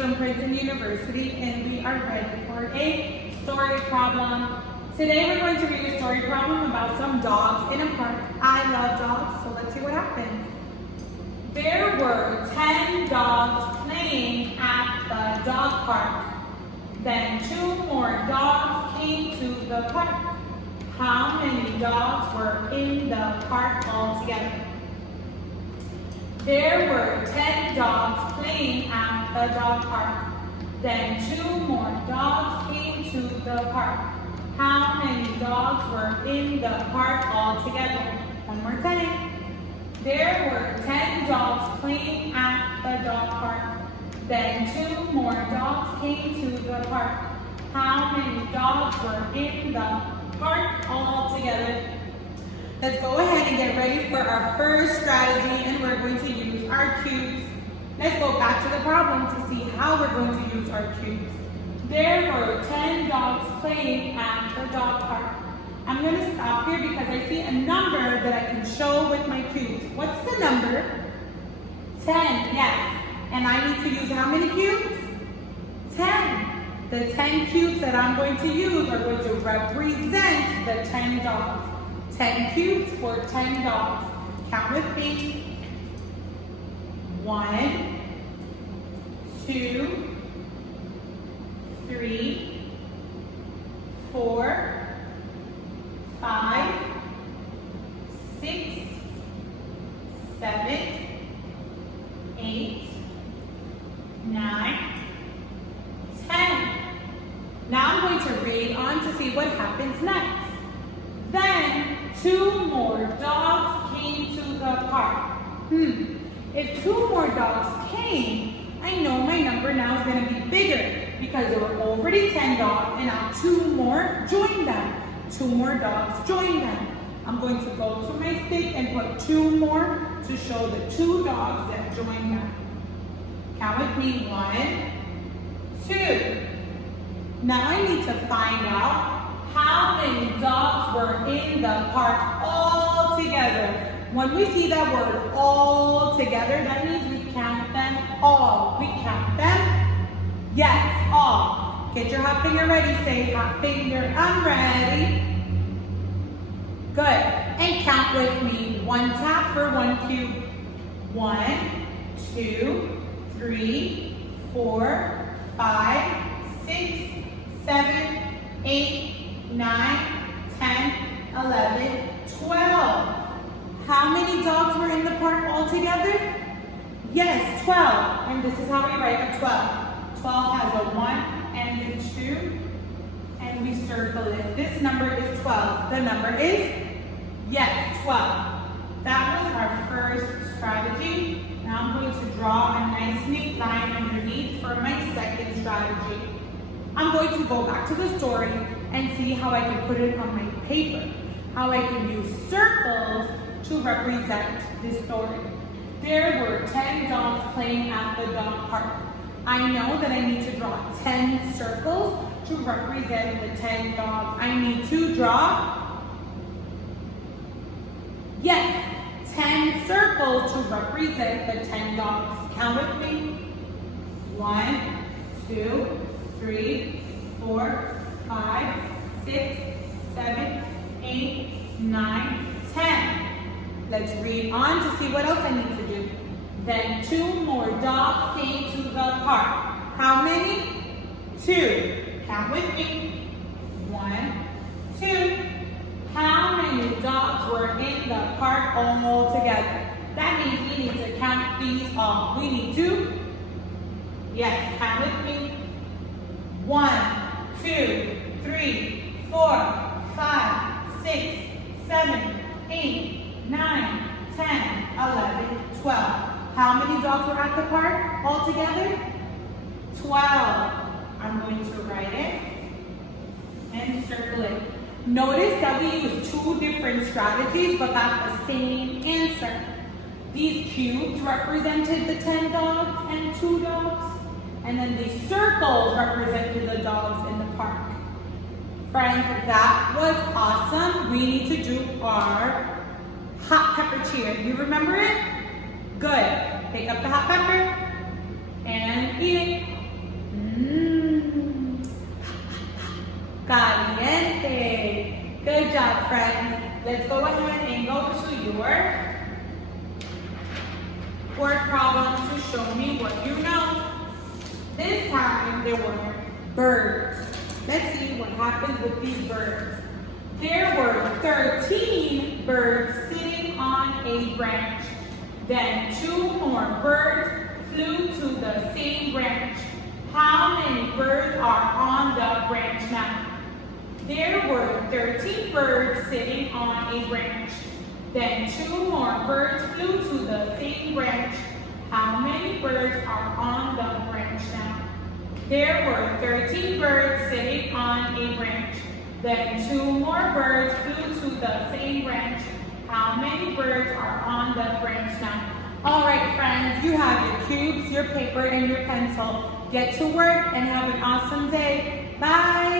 from Princeton University, and we are ready for a story problem. Today we're going to read a story problem about some dogs in a park. I love dogs, so let's see what happens. There were 10 dogs playing at the dog park. Then 2 more dogs came to the park. How many dogs were in the park altogether? There were 10 dogs playing at the dog park. Then 2 more dogs came to the park. How many dogs were in the park altogether? One more time. There were 10 dogs playing at the dog park. Then 2 more dogs came to the park. How many dogs were in the park altogether? Let's go ahead and get ready for our first strategy, and we're going to use our cubes. Let's go back to the problem to see how we're going to use our cubes. There were 10 dogs playing at the dog park. I'm going to stop here because I see a number that I can show with my cubes. What's the number? 10, yes. And I need to use how many cubes? 10. The 10 cubes that I'm going to use are going to represent the 10 dogs. 10 cubes for 10 dogs. Count with me. 1, 2, 3, 4, 5, 6, 7, 8, 9, 10. Now I'm going to read on to see what happens next. Then 2 more dogs came to the park. If 2 more dogs came, I know my number now is going to be bigger because there were already 10 dogs and now 2 more joined them. 2 more dogs joined them. I'm going to go to my stick and put 2 more to show the 2 dogs that joined them. Count with me. 1, 2. Now I need to find out how many dogs were in the park all together. When we see that word all together, that means we count them all. We count them? Yes, all. Get your hot finger ready. Say hot finger, I'm ready. Good. And count with me. 1 tap for 1 cube. 1, 2, 3, 4, 5, 6, 7, 8, 9, 10, 11, 12. How many dogs were in the park altogether? Yes, 12. And this is how we write a 12. 12 has a 1 and a 2, and we circle it. This number is 12. The number is, yes, 12. That was our first strategy. Now I'm going to draw a nice neat line underneath for my second strategy. I'm going to go back to the story and see how I can put it on my paper. How I can use circles to represent this story. There were 10 dogs playing at the dog park. I know that I need to draw 10 circles to represent the 10 dogs. I need to draw, yes, 10 circles to represent the 10 dogs. Count with me. 1, 2, 3, 4, 5, 6, 7, 8, 9, 10. Let's read on to see what else I need to do. Then 2 more dogs came to the park. How many? 2. Count with me. 1, 2. How many dogs were in the park all together? That means we need to count these all. We need to, yes, count with me. 1, 2, 3, 4, 5, 6, 7, 8, 9, 10, 11, 12. How many dogs were at the park altogether? 12. I'm going to write it and circle it. Notice that we used 2 different strategies but got the same answer. These cubes represented the 10 dogs and 2 dogs. And then these circles represented the dogs in the park. Friends, that was awesome. We need to do our hot pepper cheer. You remember it? Good. Pick up the hot pepper and eat it. Mmm. Caliente. Good job, friends. Let's go ahead and go to your word problem to show me what you know. This time there were birds. Let's see what happens with these birds. There were 13 birds sitting on a branch. Then 2 more birds flew to the same branch. How many birds are on the branch now? There were 13 birds sitting on a branch. Then 2 more birds flew to the same branch. How many birds are on the branch now? There were 13 birds sitting on a branch. Then 2 more birds flew to the same branch. How many birds are on the branch now? All right, friends, you have your cubes, your paper, and your pencil. Get to work and have an awesome day. Bye.